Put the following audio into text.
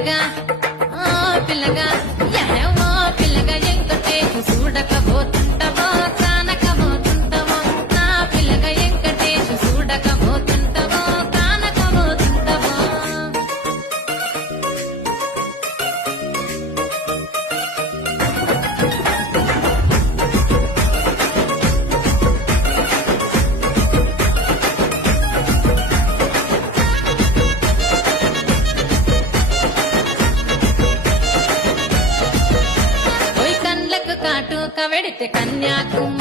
పిల్లగా ఓ పిల్లగా ఏవో పిల్లగా వెంకటేశు చూడకపోతుంటవో కానకపోతుంటవో నా పిల్లగా వెంకటేశు చూడకపోతుంటవో కానకపోతుంటవో ఓయ్ కండ్లకు కాటుక వెడితే కన్యాకుమారి